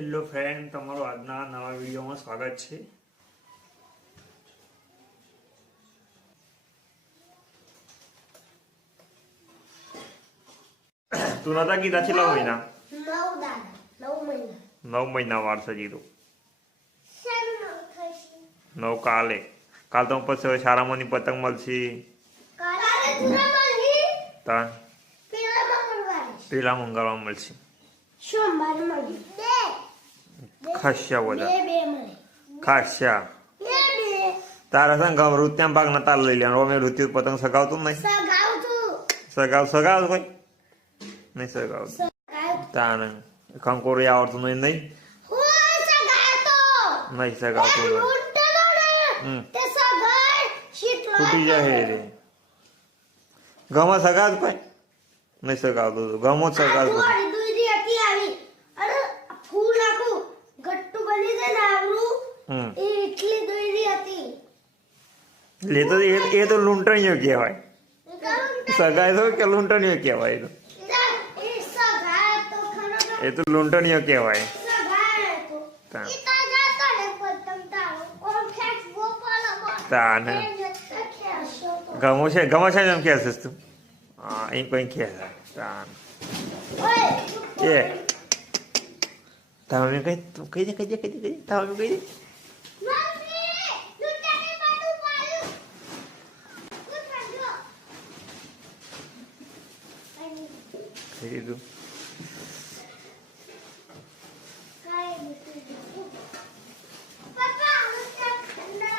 Hello friend તમારું આજના નવા વિડીયોમાં સ્વાગત છે. તું નતા કીધા છે નવ મહિના? નવ મહિના. વાર છે જીરું નવ કાલે. કાલ તો પછી સારામોની પતંગ મળશે. પેલા મંગળવારે મળશે. સોમવારે બે ખાસ્યા બે બધા બે મળે ખાસ્યા બે બે તારા સંગ ઋત્યામ ભાગ નતા લઈ લેવાનું અમે ઋત્યુ પતંગ સગાવતું જ નહીં સગાવ તું સગાવ સગાવ કોઈ નહીં સગાવતું સગાવ તાને કંકોરી આવડતું નહીં નહીં હું સગાવ તો નહીં સગાવતું નહીં લૂંટેલો હમ. ને તે સગાઈ શીતળા તૂટી જાય રે ગમાં સગાવ કોઈ નહીં સગાવતું તું. ગમો જ સગાવતું તું. થોડી દૂધી હતી આવી અરે ફૂલ નાખું ગટ્ટુ બની જાય ને આવડું હમ એ એટલી દૂધી હતી લે તો એ તો લૂંટણીઓ કહેવાય. સગાઈ તો કે લૂંટણીઓ કહેવાય તો. એ તો લૂંટણીઓ કહેવાય. તને ગમો છે? ગમો છે એમ કહે છે તું? હા અહીં કોઈ કહે તાન. એ. તમે કઈ તું કહી દે કહી દે કહી દે દે મમ્મી લૂંટાની પાટું પાડ્યું હું થાજો અને કહી દીધું કાઈ નથી પપ્પા હું ત્યાં ઠંડા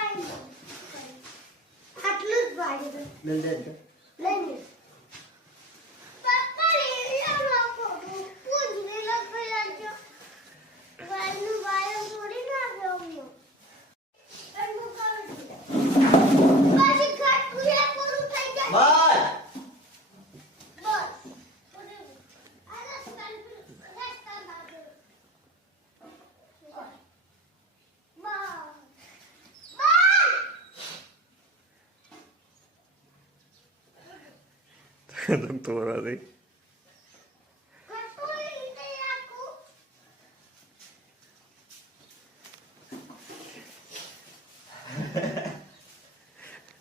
આટલું જ પાડ્યું લઈને પપ્પા લેવી રાખો પૂજ વેલા પેલા જો વાયનું વાયર થોડી ના આવ્યો એનું કરું પાછી ઘાટ પૂરા પૂરું થઈ જાય બસ આ રસ્તા રસ્તા લાગે બસ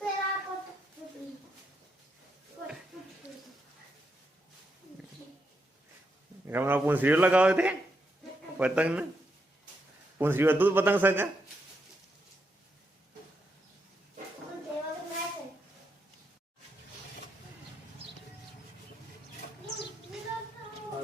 પેલા કટોરી હમણાં પૂંછડીઓ લગાવે તે પતંગ ને પૂંછડીઓ હતું પતંગ સગા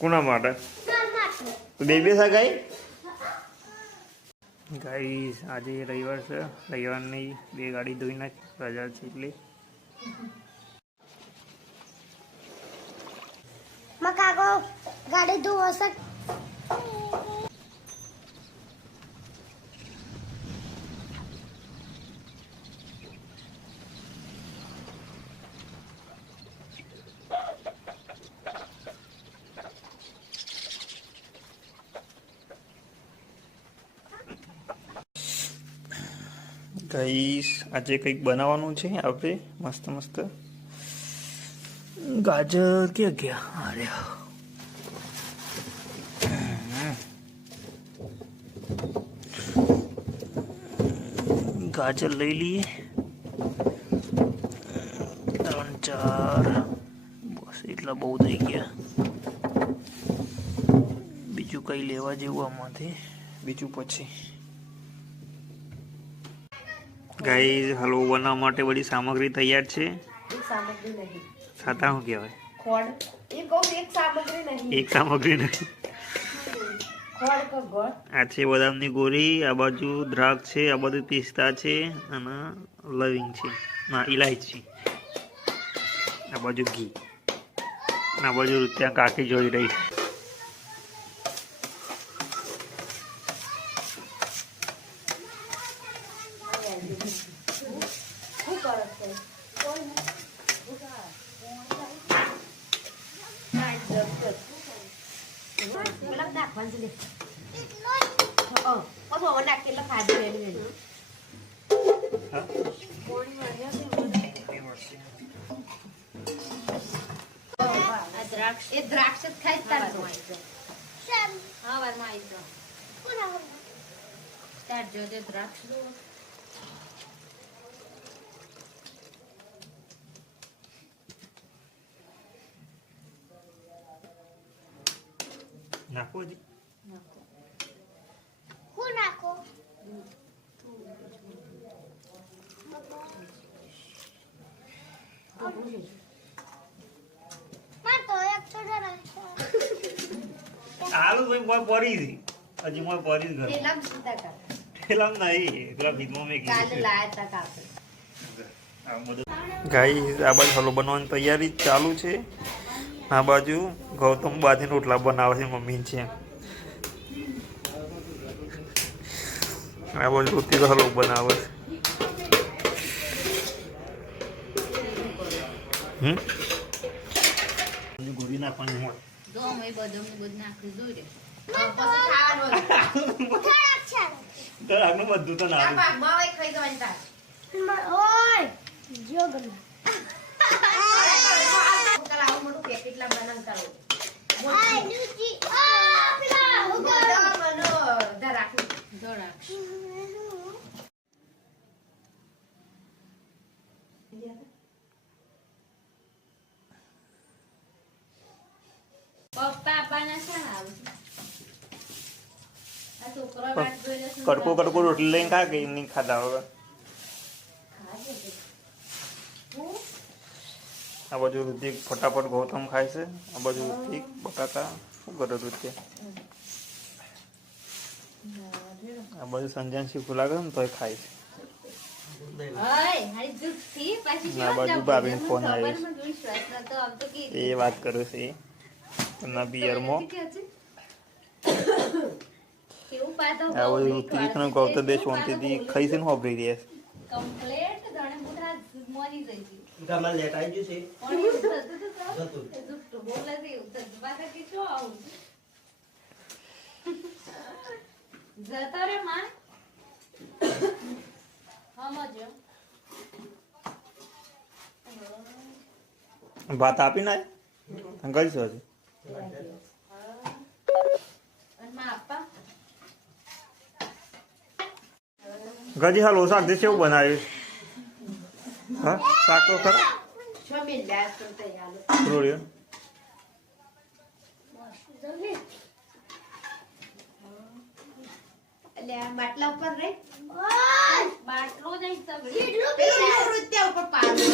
કોના માટે? બેબી સગાઈ ગાઈસ આજે રવિવાર છે. રવિવારની બે ગાડી ધોઈ નાખી રજા છે એટલે મકાકો ગાડી ધોવો છે ગાઈસ આજે કંઈક બનાવવાનું છે આપણે? મસ્ત મસ્ત. ગાજર ક્યાં ગયા અરે ગાજર લઈ લઈએ. ત્રણ, ચાર. બસ, એટલા બહુ થઈ ગયા. બીજું કંઈ લેવા જેવું આમાંથી? બીજું પછી. ગાઈ હલવો બનાવવા માટે બધી સામગ્રી તૈયાર છે. છતાં શું કહેવાય? એક સામગ્રી નહીં. આ છે બદામની ગોળી આ બાજુ દ્રાક્ષ છે આ બાજુ પિસ્તા છે અને લવિંગ છે ના ઇલાયચી આ બાજુ ઘી. આ બાજુ ત્યાં કાકી જોઈ રહી છે પેલા નાખવાનું છે લે. હં. પછી હવે નાખી એટલે ખાધી રેડી રેડી. આ દ્રાક્ષ એ દ્રાક્ષ જ ખાઈ તાર તો. હા આવી જાઓ કોણ આવે સ્ટાર્ટ જો તે દ્રાક્ષ જો નાખો જી નાખો હું નાખો માં તો એક તો નાખો આલુ ભાઈ મોય પડી હતી. હજી મોય પડી ઘર પેલામાં સીધા કર. પેલા નહીં પેલા ભીતમાં મેં કાલે લાયા તા કાપડ. ગાઈ આ બાજુ હલો બનવાની તૈયારી ચાલુ છે. આ બાજુ ગૌતમ બાથી રોટલા બનાવે છે મમ્મી છે. આ બાજુ રોટી હલો બનાવે છે. હમ? ગોળી નાખવાની હોય. જો અમે બધું બધું નાખી જોઈ રે પછી ખાવાનું હતું. થોડાક છે તો આગળ બધું તો ના ખાઈ જવાની તાર. ઓય જો ગમે. કાલે આવું મોટું પેકેટ લા બનાવતા હોય. આય નુજી આ પેલા મોટું ઉગર મનો ધરાકું. જો દ્રાક્ષ પપ્પા આપવાના છે ને આવું આ છોકરો વાત જોઈ લેશે ને કડકો કડકો રોટલી લઈને ખા કે નહીં ખાતા હવે આ બાજુ ઋતિક ફટાફટ ગૌતમ ખાય છે. આ બાજુ ઋતિક બટાકા શું કરે ઋતિક આ બાજુ સંજન શીખું લાગે ને તોય ખાય છે. કેવા બાજુ ભાભી ફોન આવ્યો એ વાત કરું છે. એમના પિયરમાં. કેવું પાતો આ બાજુ ઋતિક અને ગૌતમ બે શાંતિથી ખાઈ છે ને હોભરી રહ્યા છે. કમ્પ્લેટ જાણે બુઢા મોરી જઈ ગઈ. ગામમાં લેટ આવી ગયું છે. હતું જતું. બોલે છે એવું કે શું આવું? જતો રે માં સમજો ભાત આપી નાય અંકલ છે હજી અને માં આપા ગજી હાલો શાક દેશે એવું બનાવ્યું હા શાક તો ખરા. રોડિયો બાટલા માટલા ઉપર રે બાટલો જ અહીં સગડી. કેટલું પેલું પીલે નૃત્ય ઉપર પાડું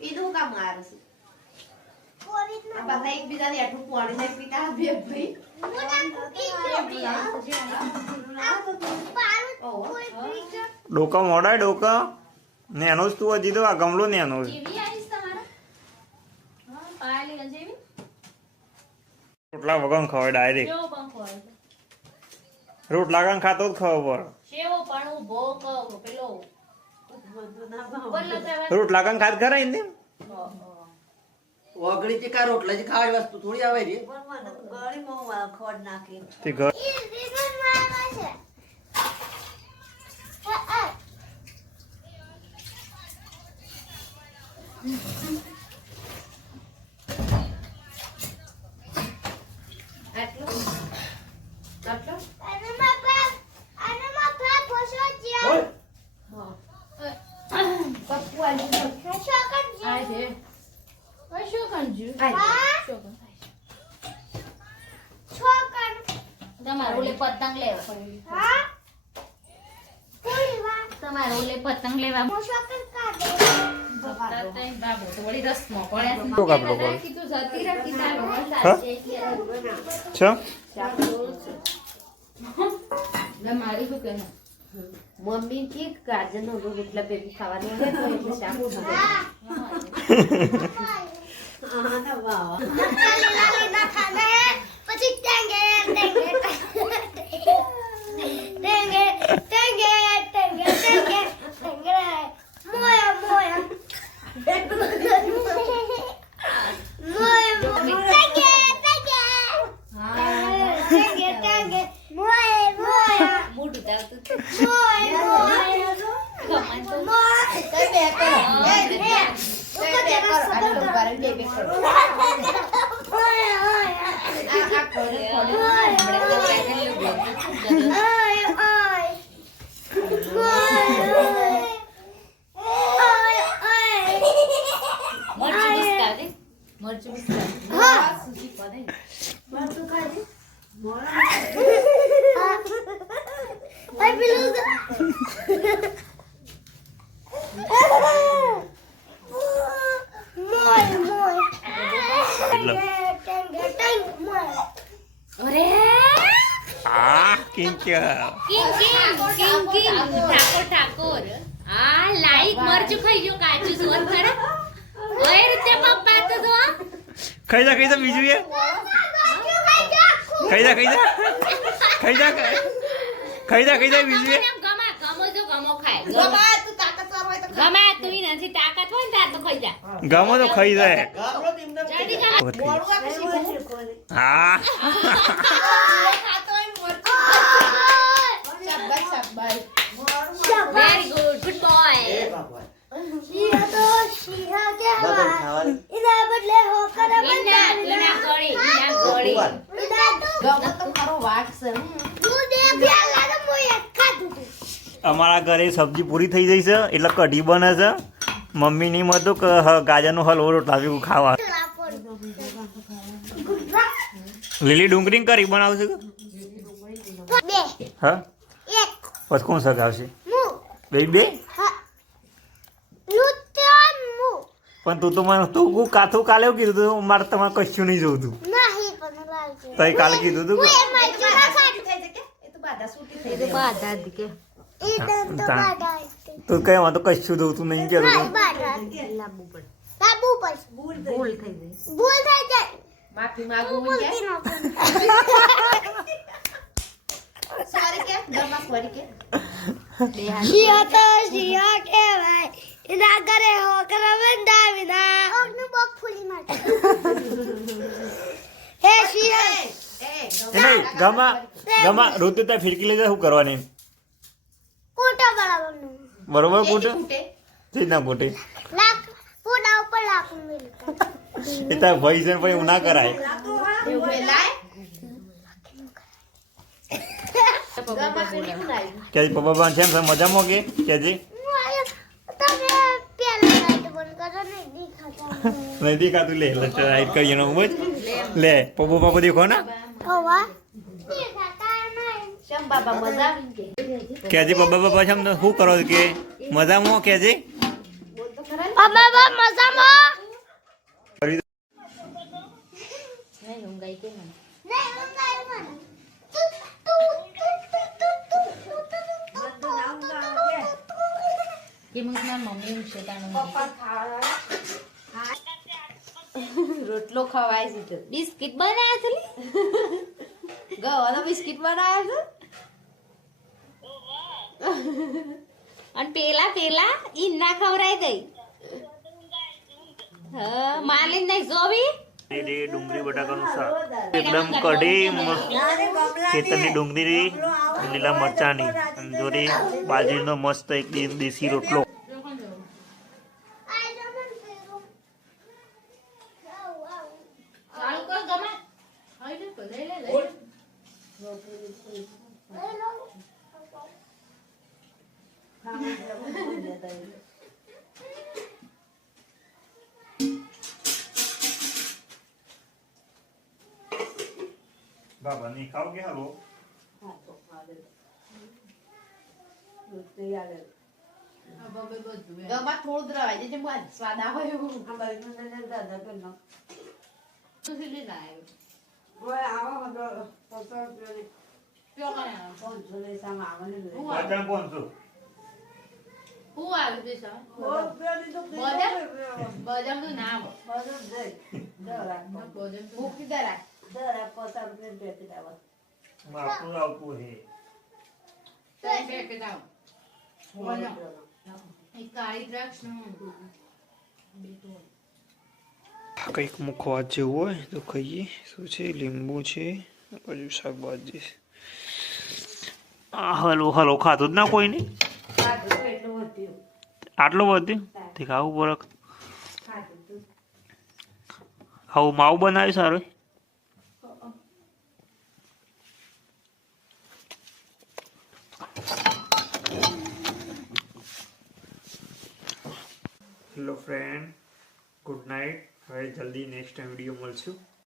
એનું કામ મારે છે કોરી આ એકબીજાને હેઠું પાણી ને પીતા બે ભાઈ. ડોકા મોડાય ડોકા. નેનો જ તું હજી તો આ ગમલો નેનો છે. જેવી આવીશ તમારે? હા, પાયેલી ને જેવી? રોટલા વગર ખવાય ડાયરેક્ટ. રોટલા કાન ખાતો જ ખબર પડે. રોટલા કાન ખાત ખરા એને ઓગળી થી કા રોટલા થી ખાવાની વસ્તુ થોડી આવે છે. તે ઘર આટલું આટલું પપ્પુ આવી ગયો. આ છે. આ શું કરજો? શું કર? તમારે ઓલે પતંગ લેવા તમારે ઓલે પતંગ લેવા તઈ બાબુ તો વળી રસમાં પડ્યા છે. શું કાપડો પડે? રાખી તું જતી રાખી તારું મન હા? સાચે એટલે. છે લે મારી શું લેવા મમ્મી કે ગાજર નો રોગ એટલા ખાવાનું એટલે શાક પછી ટેંગે ટેંગે ટેંગે. ટેંગે ટેંગે ટેંગે ટેંગે મોયા મોયા મોયા મોયા ટેંગે ટેંગે હા ટેંગે ટેંગે મોય મોય મોઢું તાવતું હતું. મોય મોય ખમણ તો મોય કઈ બે કરો એ, બે એ, બે કરો આટલું ઊભા રહીને બે બે કરો ઓય ઓય આ આ ખોડે ખોડે હમણાં તો કાગળ લીધું. ઓય ઓય મોય ઓય ઓય મરચું વિસ્તાવજે. મરચું વિસ્તાવજે. હા. સૂકી પડે ને. મારું ખાજે આ પેલું મોય મોય એટલે ટેંગે ટેંગે મોય અરે આ કિંક્યા king king king king Thakor Thakor આ લાઈક મરચું ખાઈ કાચું ઓય રીતે પપ્પા તો જો, ખાઈ જા. ખાઈ જા બીજું એ ખાઈ જા. ખાઈ જા જા જા. ખાઈ જા બીજું એ. એમ ગમા ગમો જો ગમો ખાય. ગમા તું તાકાતવાર હોય તો. ગમા તું નથી તાકાત હોય ને તાર તો ખાઈ જા. ગમો તો ખાઈ જાય. ગામડો તેમને જલ્દી ખા મોડું આ હા. ખાતો હોય ને મરચું. શાબાશ, શાબાશ. વેરી ગુડ ગુડ બોય એ બાબા શિયા તો શિયા કહેવાય. ખાવાનું. એના બદલે હોકર ઈના ઈના ગળી ઈના ગળી ભગવાન. ગમો તો ખરો વાઘ છે હમ. દૂધ એ પ્યાલા તો મોય ખાધું તું. અમારા ઘરે સબ્જી પૂરી થઈ જઈ છે એટલે કઢી બને છે. મમ્મીની મતું કે હ, ગાજરનો હલવો રોટલા ભેગું ખાવા. લીલી ડુંગળી કરી બનાવશે કે? હા? એક પછી કોણ સગાવશે બે બે? હા લુટન મુ પણ તું તો મને તું હું કાથું કાલે એવું કીધું તું મારે તમારે કશું નહીં જોવું નહીં પણ લાવજે તઈ કાલે કીધું તું હું કે. તો કઈ છૂટી થઈ તો. જાય. બાધા દી કે એ દંત તો તા- બાધા. તું તો કશું નહીં કરું બાધા. ભૂલ થઈ ગઈ. ભૂલ થઈ જાય. માફી માંગુ કે? ગમા કે? શિયા તો શિયા કહેવાય. એના ઘરે હોકર બંધાવીના. ઓગનું બોક ફૂલી માટે હે શિયા એ, ગમા ગમા ઋતુ ત્યાં ફિરકી લઈ જાય શું કરવાની? કોટા બનાવવાનું. બરોબર કોટે કૂટે ફૂટે. થઈ ના કૂટે લાખ ફૂટા ઉપર લાખ મિલતા એ તાર ભાઈ છે ભાઈ એવું ના કરાય. એવું મેલાય? કે પપ્પા બાન છે મજામાં કે કેજી નહીં દેખાતું લે લે રાઈટ કરીએ નો લે પપ્પા બાપા દેખો ના. શમ બાબા મજા આવી? કેજી પપ્પા બાપા છે શું કરો છો કે મજામાં કેજી બોલ બાબા? અમે મજામાં નહીં ઊંઘાઈ કે મને નહીં ઊંઘાય મને તું તું તું તું તું તું કે મુજ ના મમ્મી ઊંઘશે તાણું રોટલો ખવાય છે તો. બિસ્કિટ બનાવ્યા છે? ગવાનો બિસ્કિટ બનાવ્યા છે અને પેલા પેલા ઈ ના ખવરાય ગઈ. હા માલિન નહીં જોવી? ડુંગળી બટાકાનું શાક. એકદમ કઢી ખેતરની ડુંગળી લીલા મરચાની. અને જોડે બાજરીનો મસ્ત એક દે- દેશી રોટલો. ફીલ લઈ લે લઈ હેલો? બાબા નહીં ખાવ કે હાલો ગમા થોડું જ રવાય જે બસ સ્વાદ આવે છું હું આવ્યું છે નું નામ મૂકી આવતું હે એક કાળી દ્રાક્ષનું. કંઈક મુખવાત જેવું હોય તો ખાઈએ. શું છે? લીંબુ છે બાજુ શાકભાજી આ હલો હલો ખાતું જ ના કોઈ નહીં ખાધું. આટલું બધું? દેખાવું ખાવું પડે આવું માવું બનાવ્યું સારું? હેલો ફ્રેન્ડ ગુડ નાઇટ હવે જલ્દી નેક્સ્ટ ટાઈમ વીડિયો મળશું.